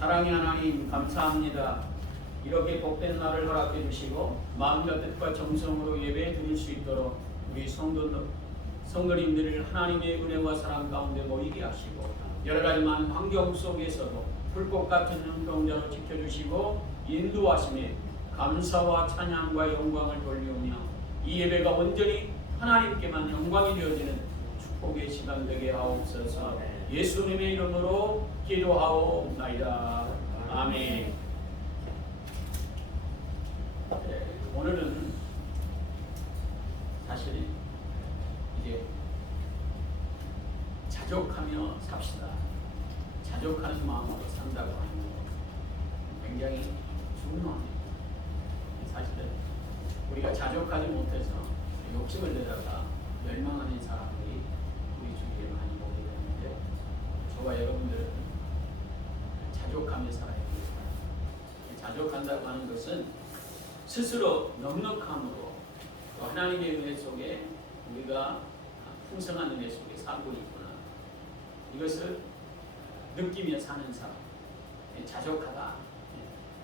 사랑의 하나님 감사합니다. 이렇게 복된 날을 허락해 주시고 마음과 뜻과 정성으로 예배 드릴 수 있도록 우리 성도님들을 하나님의 은혜와 사랑 가운데 모이게 하시고 여러 가지 많은 환경 속에서도 불꽃 같은 눈동자로 지켜주시고 인도하심에 감사와 찬양과 영광을 돌리오며 이 예배가 온전히 하나님께만 영광이 되어지는 축복의 시간 되게 하옵소서. 예수님의 이름으로 기도하옵나이다. 아멘. 오늘은 사실 이제 자족하며 삽시다. 자족하는 마음으로 산다고 하는 거 굉장히 중요합니다. 사실은 우리가 자족하지 못해서 욕심을 내다가 멸망하는 사람들이 우리 주위에 많이 보게 되는데 저와 여러분들은 자족하며 살아야 됩니다. 자족한다고 하는 것은 스스로 넉넉함으로 또 하나님의 은혜 속에 우리가 풍성한 은혜 속에 살고 있구나, 이것을 느끼며 사는 사람, 자족하다,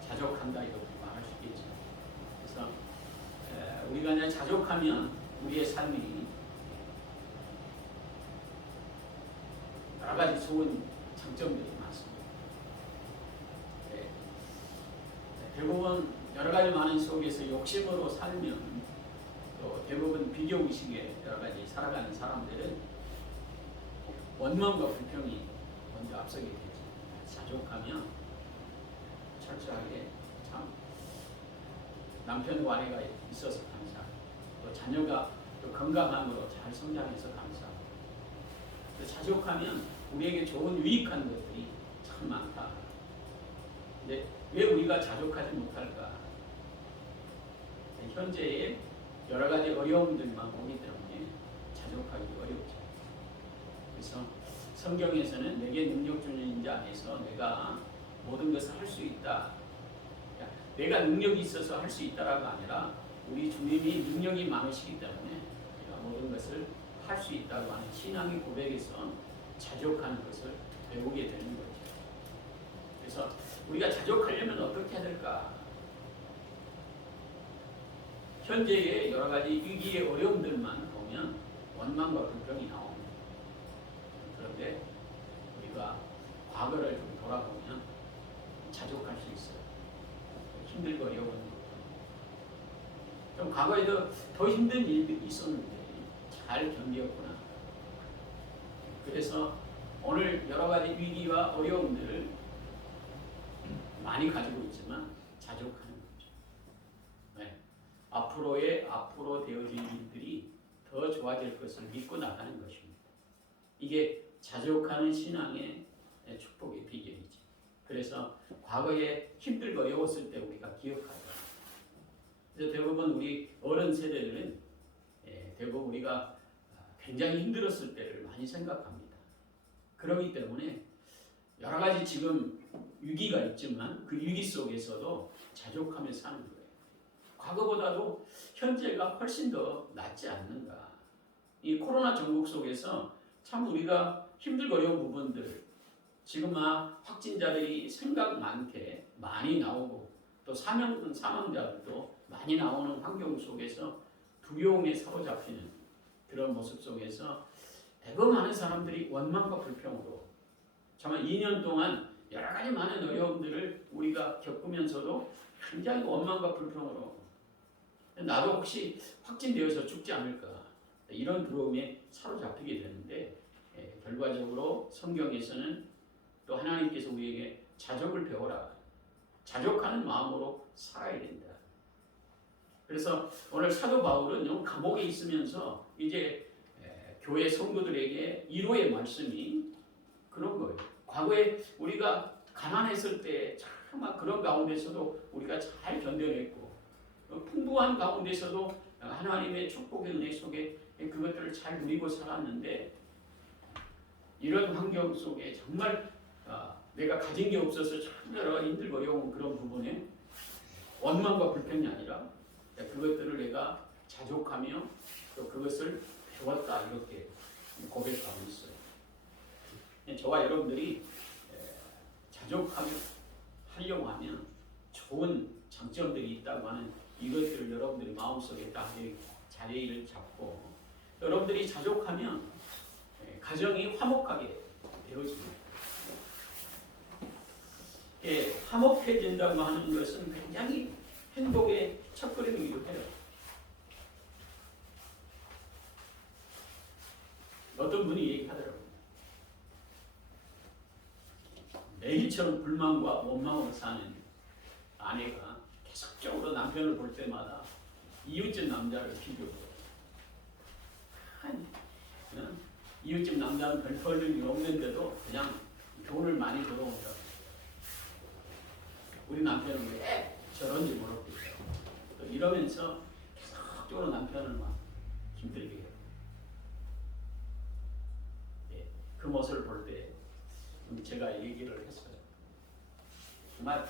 자족한다 이렇게 말할 수 있겠죠. 그래서 우리가 그냥 자족하면 우리의 삶이 여러 가지 좋은 장점들이 많습니다. 대부분 여러 가지 많은 속에서 욕심으로 살면 또 대부분 비교의식에 여러 가지 살아가는 사람들은 원망과 불평이 먼저 앞서게 되죠. 자족하면 철저하게 참 남편과 아내가 있어서 감사하고 또 자녀가 또 건강함으로 잘 성장해서 감사하고 또 자족하면 우리에게 좋은 유익한 것들이 참 많다. 근데 왜 우리가 자족하지 못할까? 현재의 여러 가지 어려움들만 보기 때문에 자족하기 어렵죠. 그래서 성경에서는 내게 능력 주는 자 안에서 내가 모든 것을 할 수 있다. 내가 능력이 있어서 할 수 있다라가 아니라 우리 주님이 능력이 많으시기 때문에 내가 모든 것을 할 수 있다고 하는 신앙의 고백에서 자족하는 것을 배우게 되는 거죠. 그래서 우리가 자족하려면 어떻게 해야 될까? 현재의 여러 가지 위기의 어려움들만 보면 원망과 불평이 나옵니다. 그런데 우리가 과거를 좀 돌아보면 자족할 수 있어요. 힘들고 어려운 것. 좀 과거에도 더 힘든 일들이 있었는데 잘 견디었구나. 그래서 오늘 여러 가지 위기와 어려움들을 많이 가지고 있지만 자족하는 거죠. 네. 앞으로 되어질 일들이 더 좋아질 것을 믿고 나가는 것입니다. 이게 자족하는 신앙의 축복의 비결이죠. 그래서 과거에 힘들고 어려웠을 때 우리가 기억하죠. 그래서 대부분 우리 어른 세대들은 대부분 우리가 굉장히 힘들었을 때를 많이 생각합니다. 그렇기 때문에 여러 가지 지금 위기가 있지만 그 위기 속에서도 자족하며 사는 거예요. 과거보다도 현재가 훨씬 더 낫지 않는가. 이 코로나 전국 속에서 참 우리가 힘들고 어려운 부분들, 지금 확진자들이 생각 많게 많이 나오고 또 사망자들도 많이 나오는 환경 속에서 두려움에 사로잡히는 그런 모습 속에서 대부분 많은 사람들이 원망과 불평으로 정말 2년 동안 여러 가지 많은 어려움들을 우리가 겪으면서도 굉장히 원망과 불평으로 나도 혹시 확진되어서 죽지 않을까 이런 두려움에 사로잡히게 되는데 결과적으로 성경에서는 또 하나님께서 우리에게 자족을 배워라. 자족하는 마음으로 살아야 된다. 그래서 오늘 사도 바울은 감옥에 있으면서 이제 교회 성도들에게 위로의 말씀이 그런 거예요. 과거에 우리가 가난했을 때 참 그런 가운데서도 우리가 잘 견뎌냈고 풍부한 가운데서도 하나님의 축복의 은혜 속에 그것들을 잘 누리고 살았는데 이런 환경 속에 정말 내가 가진 게 없어서 참 여러 힘들고 어려운 그런 부분에 원망과 불평이 아니라 그것들을 내가 자족하며 또 그것을 배웠다 이렇게 고백하고 있어요. 저와 여러분들이 자족하며 하려고 하면 좋은 장점들이 있다고 하는 이것들을 여러분들이 마음속에 다 자리를 잡고 여러분들이 자족하면 가정이 화목하게 되어집니다. 화목해진다고 하는 것은 굉장히 행복의 첫걸음이기도 해요. 어떤 분이 얘기하더라고요. 매일처럼 불만과 원망으로 사는 아내가 계속적으로 남편을 볼 때마다 이웃집 남자를 비교해요. 이웃집 남자는 별 볼일이 없는데도 그냥 돈을 많이 벌어온다고. 우리 남편은 왜 저런지 모르겠어요. 또 이러면서 계속적으로 남편을 막 힘들게 해요. 그 모습을 볼 때 제가 얘기를 했어요. 정말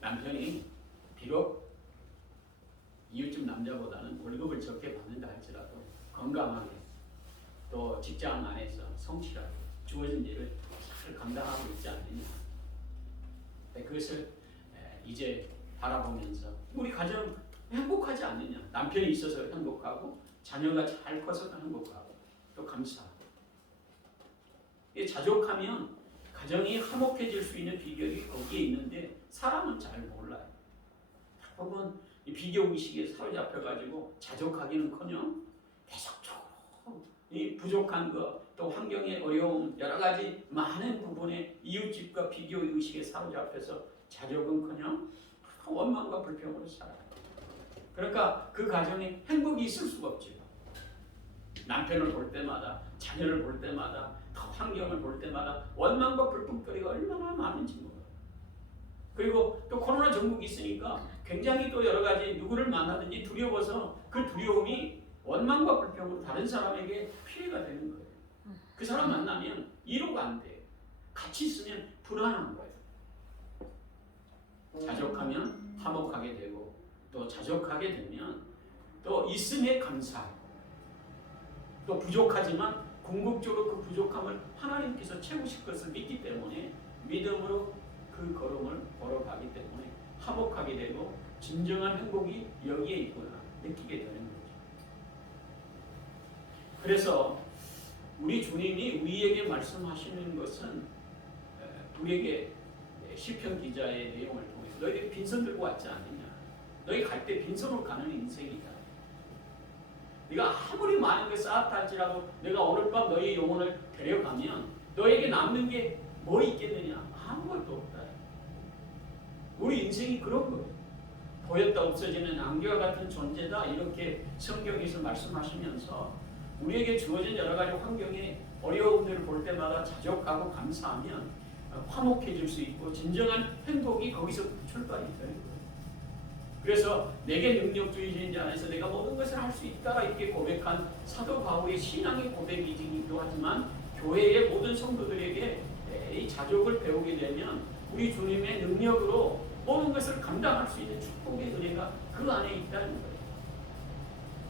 남편이 비록 이웃집 남자보다는 월급을 적게 받는다 할지라도 건강하게 또 직장 안에서 성실하게 주어진 일을 잘 감당하고 있지 않느냐. 그것을 이제 바라보면서 우리 가정 행복하지 않느냐. 남편이 있어서 행복하고 자녀가 잘 커서 행복하고 또 감사하고. 자족하면 가정이 화목해질 수 있는 비결이 거기에 있는데 사람은 잘 몰라요. 대부분 이 비교의식에 사로잡혀가지고 자족하기는커녕 계속적으로 이 부족한 것, 또 환경의 어려움, 여러 가지 많은 부분에 이웃집과 비교의식에 사로잡혀서 자족은커녕 원망과 불평으로 살아요. 그러니까 그 가정에 행복이 있을 수가 없죠. 남편을 볼 때마다, 자녀를 볼 때마다, 환경을 볼 때마다 원망과 불평거리가 얼마나 많은지 몰라요. 그리고 또 코로나 전국이 있으니까 굉장히 또 여러 가지 누구를 만나든지 두려워서 그 두려움이 원망과 불평으로 다른 사람에게 피해가 되는 거예요. 그 사람 만나면 이로가 안 돼요. 같이 있으면 불안한 거예요. 자족하면 화목하게 되고 또 자족하게 되면 또 있음에 감사하고 또 부족하지만 궁극적으로 그 부족함을 하나님께서 채우실 것을 믿기 때문에 믿음으로 그 걸음을 걸어가기 때문에 화목하게 되고 진정한 행복이 여기에 있구나 느끼게 되는 거죠. 그래서 우리 주님이 우리에게 말씀하시는 것은 우리에게 시편 기자의 내용을 통해서 너희들이 빈손 들고 왔지 않느냐. 너희 갈 때 빈손으로 가는 인생이다. 네가 아무리 많은 걸 쌓았다 할지라도 내가 오늘 밤 너희 영혼을 데려가면 너에게 남는 게 뭐 있겠느냐? 아무것도 없다. 우리 인생이 그런 거예요. 보였다 없어지는 안개와 같은 존재다. 이렇게 성경에서 말씀하시면서 우리에게 주어진 여러 가지 환경에 어려움들을 볼 때마다 자족하고 감사하면 화목해질 수 있고 진정한 행복이 거기서 출발이 되는 거예요. 그래서 내게 능력주의자인 자 안에서 내가 모든 것을 할 수 있다 이렇게 고백한 사도 바울의 신앙의 고백이기도 하지만 교회의 모든 성도들에게 이 자족을 배우게 되면 우리 주님의 능력으로 모든 것을 감당할 수 있는 축복의 은혜가 그 안에 있다는 거예요.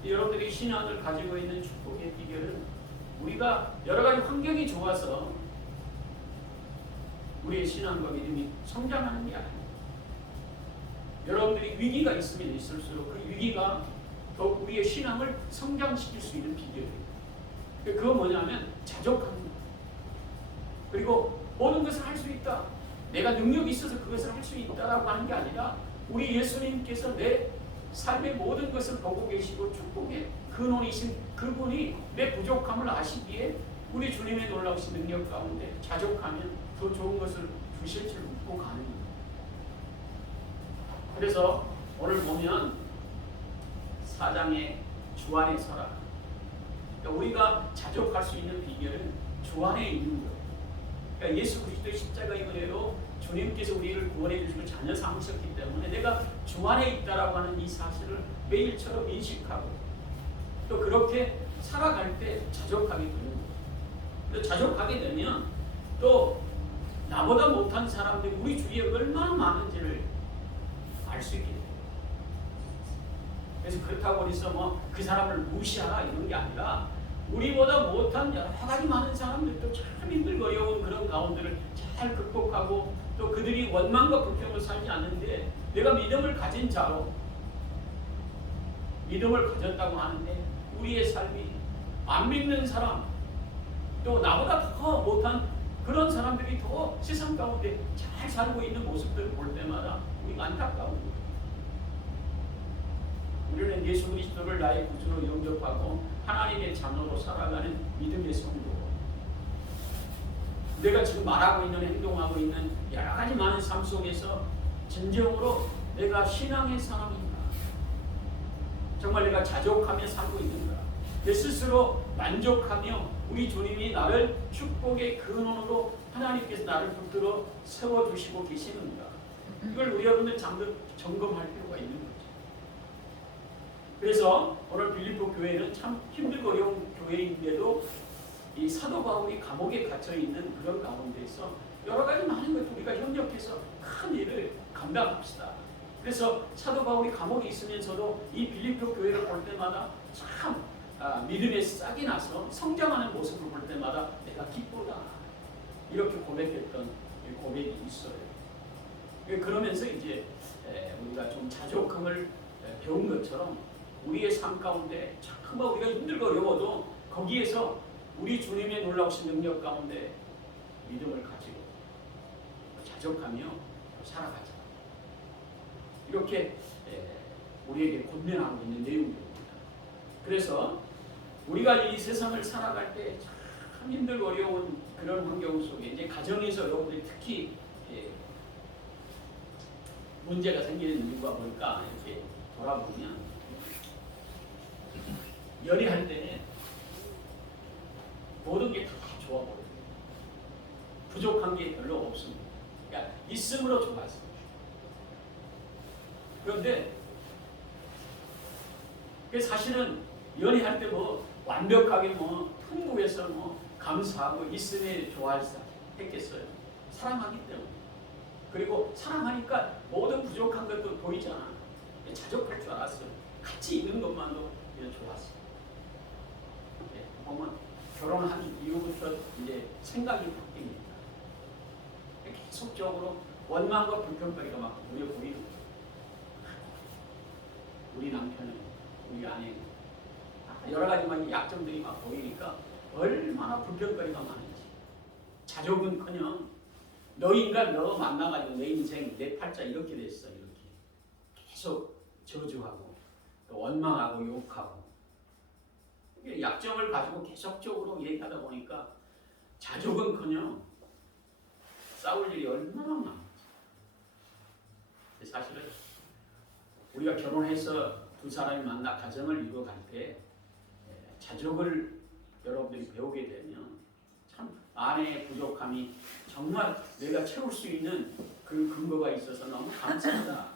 여러분들이 신앙을 가지고 있는 축복의 비결은 우리가 여러 가지 환경이 좋아서 우리의 신앙과 믿음이 성장하는 게 아니에요. 여러분들이 위기가 있으면 있을수록 그 위기가 더욱 우리의 신앙을 성장시킬 수 있는 비결이에요. 그거 뭐냐면 자족하는 거예요. 그리고 모든 것을 할 수 있다. 내가 능력이 있어서 그것을 할 수 있다라고 하는 게 아니라 우리 예수님께서 내 삶의 모든 것을 보고 계시고 축복의 근원이신 그분이 내 부족함을 아시기에 우리 주님의 놀라우신 능력 가운데 자족하면 더 좋은 것을 주실 줄 믿고 가는 거예요. 그래서 오늘 보면 4장의 주 안에 서라. 그러니까 우리가 자족할 수 있는 비결은 주 안에 있는 거예요. 그러니까 예수 그리스도의 십자가의 은혜로 주님께서 우리를 구원해 주시고 자녀 삼으셨기 때문에 내가 주 안에 있다라고 하는 이 사실을 매일처럼 인식하고 또 그렇게 살아갈 때 자족하게 되는 거예요. 또 자족하게 되면 또 나보다 못한 사람들이 우리 주위에 얼마나 많은지를 알 수 있게 돼요. 그래서 그렇다고 해서 뭐 그 사람을 무시하라 이런 게 아니라 우리보다 못한 여러 가지 많은 사람들도 참 힘들고 어려운 그런 가운데를 잘 극복하고 또 그들이 원망과 불평을 살지 않는데 내가 믿음을 가진 자로 믿음을 가졌다고 하는데 우리의 삶이 안 믿는 사람 또 나보다 더 못한 그런 사람들이 더 세상 가운데 잘 살고 있는 모습들을 볼 때마다 우리가 안타까운 거예요. 우리는 예수 그리스도를 나의 구주로 영접하고 하나님의 자녀로 살아가는 믿음의 성도. 내가 지금 말하고 있는 행동하고 있는 여러 가지 많은 삶 속에서 진정으로 내가 신앙의 사람인가? 정말 내가 자족하며 살고 있는가? 내 스스로 만족하며 우리 주님이 나를 축복의 근원으로 하나님께서 나를 붙들어 세워주시고 계시는가? 이걸 우리 여러분들 점검할 필요가 있는 거죠. 그래서 오늘 빌립보 교회는 참 힘들고 어려운 교회인데도 이 사도 바울이 감옥에 갇혀 있는 그런 가운데서 여러 가지 많은 것들 우리가 협력해서 큰 일을 감당합시다. 그래서 사도 바울이 감옥에 있으면서도 이 빌립보 교회를 볼 때마다 참 믿음의 싹이 나서 성장하는 모습을 볼 때마다 내가 기쁘다 이렇게 고백했던 고백이 있어요. 그러면서 이제 우리가 좀 자족함을 배운 것처럼 우리의 삶 가운데 정말 우리가 힘들고 어려워도 거기에서 우리 주님의 놀라우신 능력 가운데 믿음을 가지고 자족하며 살아가자. 이렇게 우리에게 권면하고 있는 내용입니다. 그래서 우리가 이 세상을 살아갈 때 참 힘들고 어려운 그런 환경 속에 이제 가정에서 여러분들이 특히 문제가 생기는 이유가 뭘까 이렇게 돌아보면 연애할 때 모든 게 다 좋아 보여요. 부족한 게 별로 없습니다. 그러니까 있음으로 좋았어요. 그런데 사실은 연애할 때 뭐 완벽하게 뭐 풍부해서 뭐 감사하고 있음에 좋아할 수 했겠어요. 사랑하기 때문에. 그리고 사랑하니까 모든 부족한 것도 보이잖아. 자족할 줄 알았어요. 같이 있는 것만도 그냥 좋았어요. 보면 결혼한 이후부터 이제 생각이 바뀝니다. 계속적으로 원망과 불평거리가 막 우려 보이는 거예요. 우리 남편은, 우리 아내는 여러 가지 막 약점들이 막 보이니까 얼마나 불평거리가 많은지. 자족은커녕 너 인간 너 만나가지고 내 인생 내 팔자 이렇게 됐어. 이렇게 계속 저주하고 또 원망하고 욕하고 약점을 가지고 계속적으로 얘기하다 보니까 자족은커녕 싸울 일이 얼마나 많은지. 사실은 우리가 결혼해서 두 사람이 만나 가정을 이루어갈 때 자족을 여러분들이 배우게 되면 참 아내의 부족함이 정말 내가 채울 수 있는 그 근거가 있어서 너무 감사하다.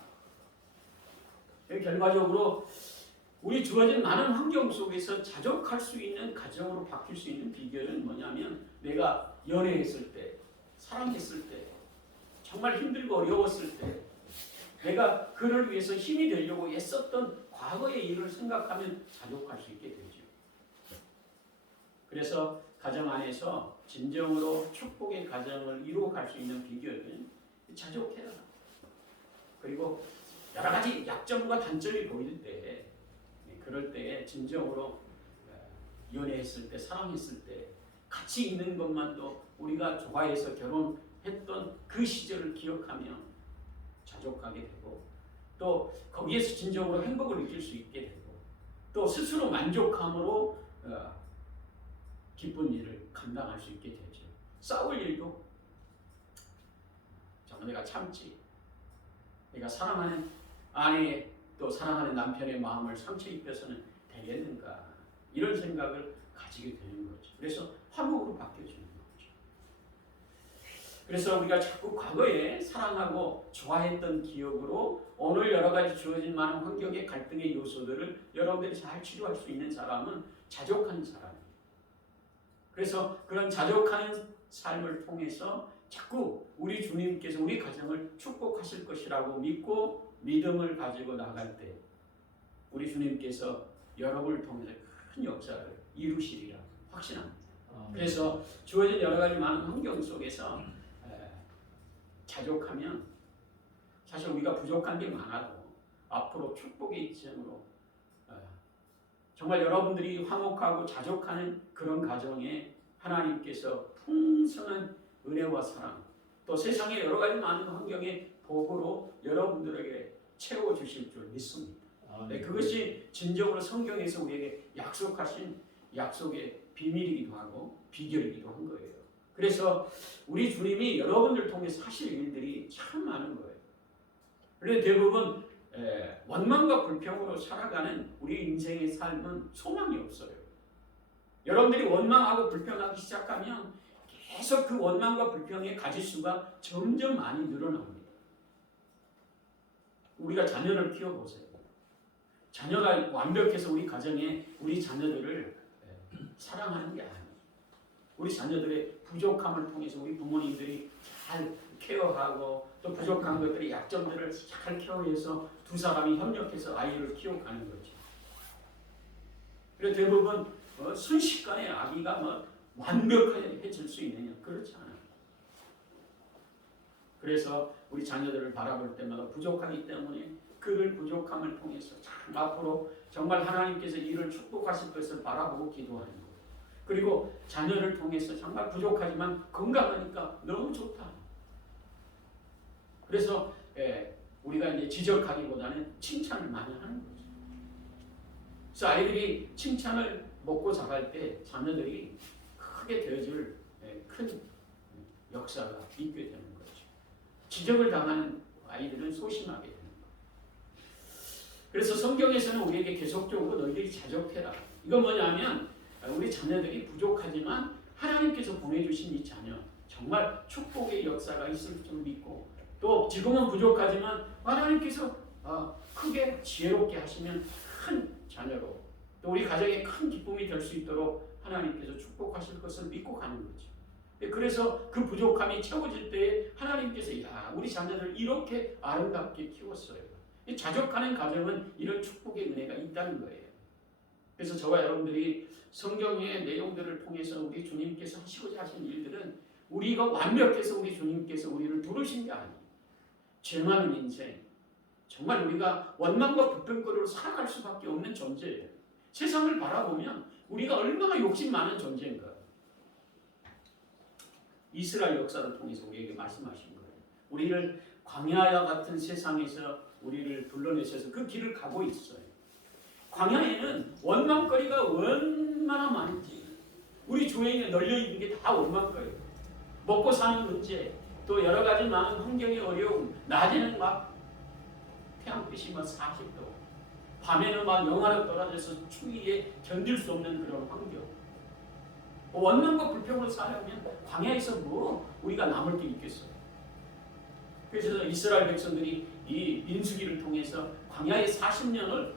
결과적으로 우리 주어진 많은 환경 속에서 자족할 수 있는 가정으로 바뀔 수 있는 비결은 뭐냐면 내가 연애했을 때, 사랑했을 때, 정말 힘들고 어려웠을 때 내가 그를 위해서 힘이 되려고 애썼던 과거의 일을 생각하면 자족할 수 있게 되죠. 그래서 가정 안에서 진정으로 축복의 가정을 이루어갈 수 있는 비결은 자족해라. 그리고 여러 가지 약점과 단점이 보일 때 그럴 때 진정으로 연애했을 때 사랑했을 때 같이 있는 것만도 우리가 좋아해서 결혼했던 그 시절을 기억하며 자족하게 되고 또 거기에서 진정으로 행복을 느낄 수 있게 되고 또 스스로 만족함으로 기쁜 일을 감당할 수 있게 되죠. 싸울 일도 정말 내가 참지. 내가 사랑하는 아내 또 사랑하는 남편의 마음을 상처 입혀서는 되겠는가 이런 생각을 가지게 되는 거죠. 그래서 화목으로 바뀌어지는 거죠. 그래서 우리가 자꾸 과거에 사랑하고 좋아했던 기억으로 오늘 여러 가지 주어진 많은 환경의 갈등의 요소들을 여러분들이 잘 치료할 수 있는 사람은 자족하는 사람이에요. 그래서 그런 자족하는 삶을 통해서 자꾸 우리 주님께서 우리 가정을 축복하실 것이라고 믿고 믿음을 가지고 나갈 때 우리 주님께서 여러분을 통해서 큰 역사를 이루시리라 확신합니다. 그래서 주어진 여러 가지 많은 환경 속에서 자족하면 사실 우리가 부족한 게 많아도 앞으로 축복의 입장으로 정말 여러분들이 화목하고 자족하는 그런 가정에 하나님께서 풍성한 은혜와 사랑 또 세상의 여러 가지 많은 환경의 복으로 여러분들에게 채워주실 줄 믿습니다. 네, 그것이 진정으로 성경에서 우리에게 약속하신 약속의 비밀이기도 하고 비결이기도 한 거예요. 그래서 우리 주님이 여러분들 통해서 하실 일들이 참 많은 거예요. 그런데 대부분 원망과 불평으로 살아가는 우리 인생의 삶은 소망이 없어요. 여러분들이 원망하고 불평하기 시작하면 계속 그 원망과 불평의 가지수가 점점 많이 늘어납니다. 우리가 자녀를 키워보세요. 자녀가 완벽해서 우리 가정에 우리 자녀들을 사랑하는 게 아니에요. 우리 자녀들의 부족함을 통해서 우리 부모님들이 잘 케어하고 또 부족한 것들의 약점들을 잘 케어해서 두 사람이 협력해서 아이를 키워가는 거죠. 그래서 대부분 순식간에 아기가 완벽해질 수 있느냐? 그렇지 않아요. 그래서 우리 자녀들을 바라볼 때마다 부족하기 때문에 그 부족함을 통해서 참 앞으로 정말 하나님께서 이를 축복하실 것을 바라보고 기도하는 거예요. 그리고 자녀를 통해서 정말 부족하지만 건강하니까 너무 좋다. 그래서 우리가 이제 지적하기보다는 칭찬을 많이 하는 거죠. 그래서 아이들이 칭찬을 먹고 자랄 때 자녀들이 크게 되어줄 큰 역사가 있게 되는 거죠. 지적을 당하는 아이들은 소심하게 되는 거예요. 그래서 성경에서는 우리에게 계속적으로 너희들이 자족해라. 이건 뭐냐면 우리 자녀들이 부족하지만 하나님께서 보내주신 이 자녀 정말 축복의 역사가 있을 줄 믿고 또 지금은 부족하지만 하나님께서 크게 지혜롭게 하시면 큰 자녀로 또 우리 가정에 큰 기쁨이 될 수 있도록 하나님께서 축복하실 것을 믿고 가는 거죠. 그래서 그 부족함이 채워질 때에 하나님께서 우리 자녀를 이렇게 아름답게 키웠어요. 자족하는 가정은 이런 축복의 은혜가 있다는 거예요. 그래서 저와 여러분들이 성경의 내용들을 통해서 우리 주님께서 하시고자 하신 일들은 우리가 완벽해서 우리 주님께서 우리를 부르신 게 아니에요. 죄 많은 인생, 정말 우리가 원망과 불평거리로 살아갈 수밖에 없는 존재예요. 세상을 바라보면 우리가 얼마나 욕심 많은 존재인가. 이스라엘 역사를 통해서 우리에게 말씀하신 거예요. 우리를 광야와 같은 세상에서 우리를 불러내셔서 그 길을 가고 있어요. 광야에는 원망거리가 얼마나 많은지 우리 주위에 널려있는 게 다 원망거리예요. 먹고 사는 문제, 또 여러 가지 많은 환경의 어려움, 낮에는 막 태양빛이 40도, 밤에는 막 영하로 떨어져서 추위에 견딜 수 없는 그런 환경. 원망과 불평으로 살려면 광야에서 우리가 남을 게 있겠어요. 그래서 이스라엘 백성들이 이 민수기를 통해서 광야의 40년을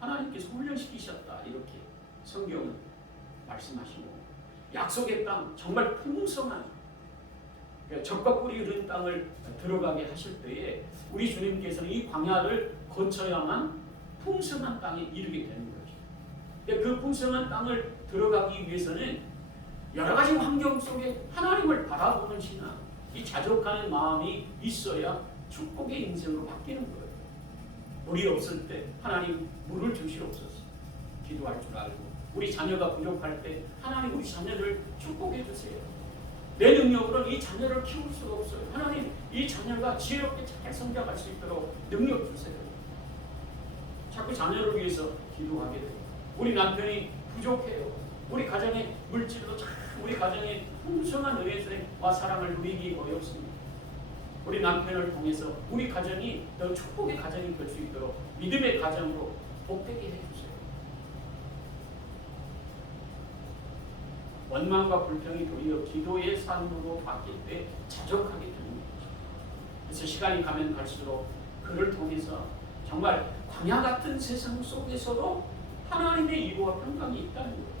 하나님께서 훈련시키셨다. 이렇게 성경은 말씀하시고 약속의 땅 정말 풍성한 적과 꿀이 흐른 땅을 들어가게 하실 때에 우리 주님께서는 이 광야를 거쳐야만 풍성한 땅에 이르게 되는 거죠. 그 풍성한 땅을 들어가기 위해서는 여러 가지 환경 속에 하나님을 바라보는 신앙, 이 자족하는 마음이 있어야 축복의 인생으로 바뀌는 거예요. 물이 없을 때 하나님 물을 주시옵소서 기도할 줄 알고, 우리 자녀가 부족할 때 하나님 우리 자녀를 축복해 주세요. 내 능력으로는 이 자녀를 키울 수가 없어요. 하나님 이 자녀가 지혜롭게 잘 성장할 수 있도록 능력 주세요. 자꾸 자녀를 위해서 기도하게 돼요. 우리 남편이 부족해요. 우리 가정의 물질도 참 우리 가정의 풍성한 은혜와 사랑을 누리기 어렵습니다. 우리 남편을 통해서 우리 가정이 더 축복의 가정이 될 수 있도록 믿음의 가정으로 복되게 해주세요. 원망과 불평이 도리어 기도의 산으로 바뀔 때 자족하게 되는 거죠. 그래서 시간이 가면 갈수록 그를 통해서 정말 광야 같은 세상 속에서도 하나님의 이루와 평강이 있다는 거예요.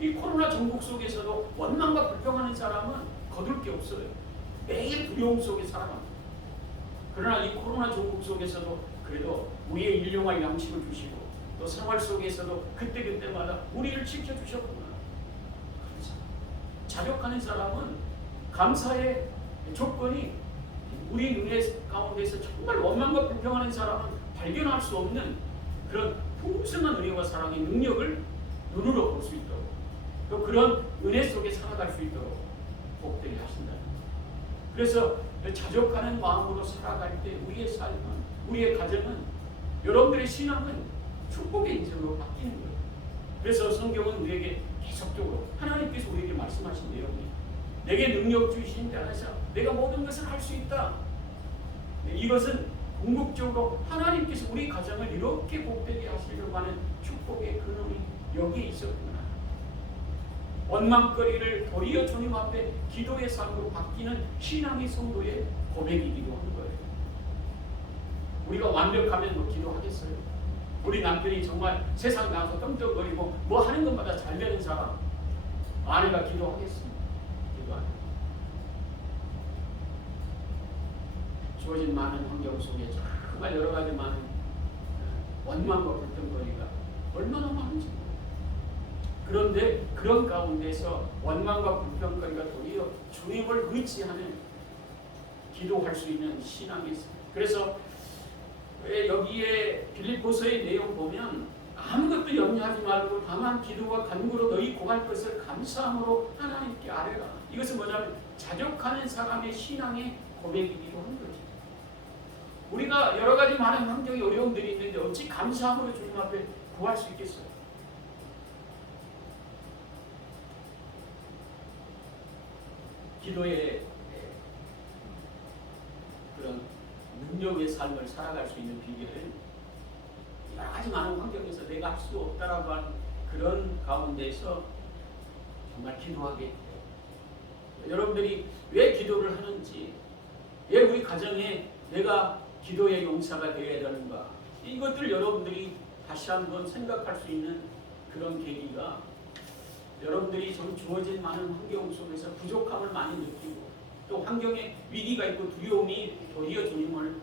이 코로나 전국 속에서도 원망과 불평하는 사람은 거둘 게 없어요. 매일 두려움 속에 살아갑니다. 그러나 이 코로나 전국 속에서도 그래도 우리의 일용할 양식을 주시고 또 생활 속에서도 그때그때마다 우리를 지켜주셨구나. 자족하는 사람은 감사의 조건이 우리 은혜 가운데서 정말 원망과 불평하는 사람은 발견할 수 없는 그런 풍성한 은혜와 사랑의 능력을 눈으로 볼 수 있도록 또 그런 은혜 속에 살아갈 수 있도록 복되게 하신다. 그래서 자족하는 마음으로 살아갈 때 우리의 삶은, 우리의 가정은, 여러분들의 신앙은 축복의 인생으로 바뀌는 거예요. 그래서 성경은 우리에게 계속적으로 하나님께서 우리에게 말씀하신 내용이 내게 능력 주신 데 안에서 내가 모든 것을 할 수 있다. 이것은 궁극적으로 하나님께서 우리 가정을 이렇게 복되게 하시려고 하는 축복의 근원이 여기에 있었구나. 원망거리를 도리어 주님 앞에 기도의 삶으로 바뀌는 신앙의 성도의 고백이기도 한 거예요. 우리가 완벽하면 뭐 기도하겠어요? 우리 남편이 정말 세상 나가서 떵떵거리고 뭐 하는 것마다 잘 되는 사람, 아내가 기도하겠습니다. 기도 안 해요. 주어진 많은 환경 속에 정말 여러 가지 많은 원망과 불평거리가 얼마나 많은지. 그런데 그런 가운데서 원망과 불평거리가 도리어 주님을 의지하는 기도할 수 있는 신앙이 있습니다. 그래서 여기에 빌립보서의 내용 보면 아무것도 염려하지 말고 다만 기도와 간구로 너희 구할 것을 감사함으로 하나님께 아뢰라. 이것은 뭐냐면 자족하는 사람의 신앙의 고백이기도 한 거죠. 우리가 여러 가지 많은 환경의 어려움들이 있는데 어찌 감사함으로 주님 앞에 구할 수 있겠어요? 기도의 그런 능력의 삶을 살아갈 수 있는 비결은 여러 가지 많은 환경에서 내가 할 수 없다라고 하는 그런 가운데서 정말 기도하게 돼요. 여러분들이 왜 기도를 하는지, 왜 우리 가정에 내가 기도의 용사가 되어야 되는가, 이것들 여러분들이 다시 한번 생각할 수 있는 그런 계기가 여러분들이 좀 주어진 많은 환경 속에서 부족함을 많이 느끼고 또 환경에 위기가 있고 두려움이 도리어 주님을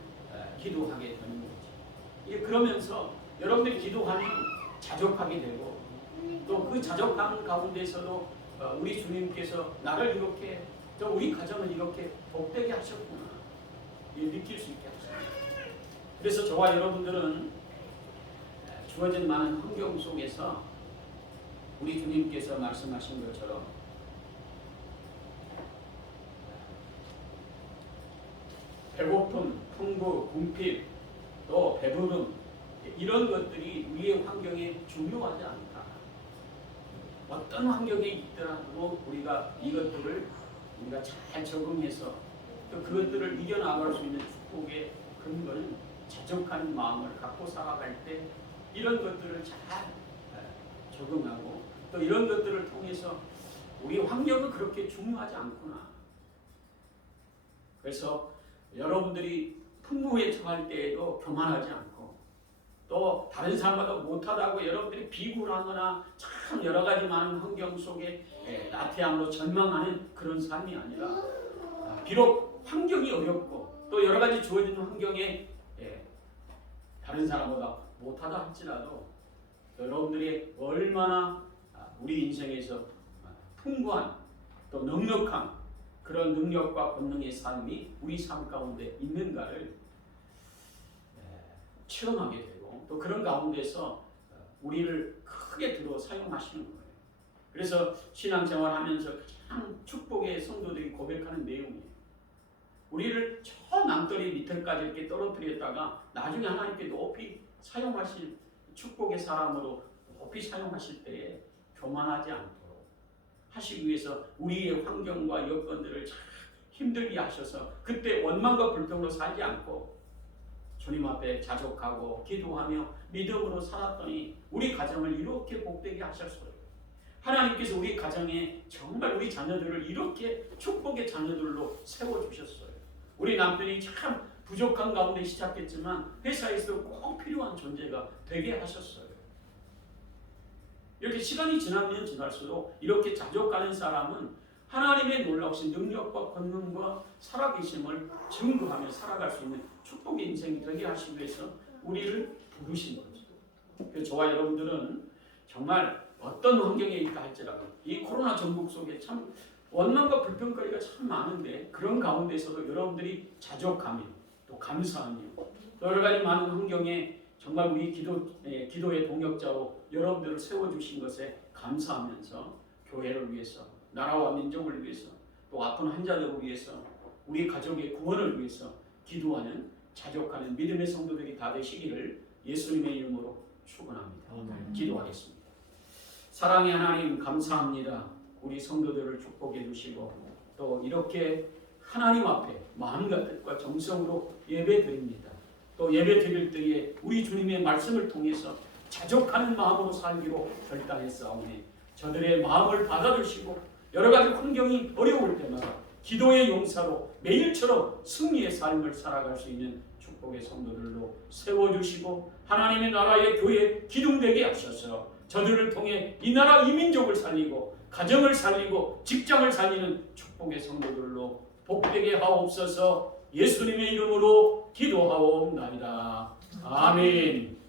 기도하게 되는 거죠. 그러면서 여러분들이 기도하면 자족하게 되고 또 그 자족함 가운데서도 우리 주님께서 나를 이렇게 또 우리 가정을 이렇게 복되게 하셨구나 느낄 수 있게 하셨습니다. 그래서 저와 여러분들은 주어진 많은 환경 속에서 우리 주님께서 말씀하신 것처럼 배고픔, 풍부, 궁핍, 또 배부름 이런 것들이 우리의 환경에 중요하지 않다. 어떤 환경에 있더라도 우리가 이것들을 우리가 잘 적응해서 또 그것들을 이겨나갈 수 있는 축복의 근거는 자족하는 마음을 갖고 살아갈 때 이런 것들을 잘 적응하고 또 이런 것들을 통해서 우리 환경은 그렇게 중요하지 않구나. 그래서 여러분들이 풍부에 처할 때에도 교만하지 않고 또 다른 사람보다 못하다고 여러분들이 비굴하거나 참 여러 가지 많은 환경 속에 나태함으로 절망하는 그런 삶이 아니라 비록 환경이 어렵고 또 여러 가지 주어진 환경에 다른 사람보다 못하다 할지라도 여러분들이 얼마나 우리 인생에서 풍부한 또 넉넉한 그런 능력과 권능의 삶이 우리 삶 가운데 있는가를 체험하게 되고 또 그런 가운데서 우리를 크게 들어 사용하시는 거예요. 그래서 신앙생활하면서 가장 축복의 성도들이 고백하는 내용이에요. 우리를 저 남더리 밑에까지 이렇게 떨어뜨렸다가 나중에 하나님께 높이 사용하실 축복의 사람으로 높이 사용하실 때에 교만하지 않도록 하시기 위해서 우리의 환경과 여건들을 참 힘들게 하셔서 그때 원망과 불평으로 살지 않고 주님 앞에 자족하고 기도하며 믿음으로 살았더니 우리 가정을 이렇게 복되게 하셨어요. 하나님께서 우리 가정에 정말 우리 자녀들을 이렇게 축복의 자녀들로 세워주셨어요. 우리 남편이 참 부족한 가운데 시작했지만 회사에서 꼭 필요한 존재가 되게 하셨어요. 이렇게 시간이 지나면 지날수록 이렇게 자족하는 사람은 하나님의 놀라우신 능력과 권능과 살아계심을 증거하며 살아갈 수 있는 축복의 인생이 되게 하시기 위해서 우리를 부르신 거죠. 그래서 저와 여러분들은 정말 어떤 환경에 있다 할지라도 이 코로나 전국 속에 참 원망과 불평거리가 참 많은데 그런 가운데서도 여러분들이 자족하며 또 감사하며 또 여러 가지 많은 환경에 정말 우리 기도의 동역자로 여러분들을 세워주신 것에 감사하면서 교회를 위해서 나라와 민족을 위해서 또 아픈 환자들을 위해서 우리 가족의 구원을 위해서 기도하는 자족하는 믿음의 성도들이 다 되시기를 예수님의 이름으로 축원합니다. 기도하겠습니다. 사랑의 하나님 감사합니다. 우리 성도들을 축복해 주시고 또 이렇게 하나님 앞에 마음과 뜻과 정성으로 예배 드립니다. 또 예배 드릴 때에 우리 주님의 말씀을 통해서 자족하는 마음으로 살기로 결단했사오니 저들의 마음을 받아주시고 여러 가지 환경이 어려울 때마다 기도의 용사로 매일처럼 승리의 삶을 살아갈 수 있는 축복의 성도들로 세워주시고 하나님의 나라의 교회 기둥되게 하셔서 저들을 통해 이 나라 이 민족을 살리고 가정을 살리고 직장을 살리는 축복의 성도들로 복되게 하옵소서. 예수님의 이름으로 기도하옵나이다. 아멘.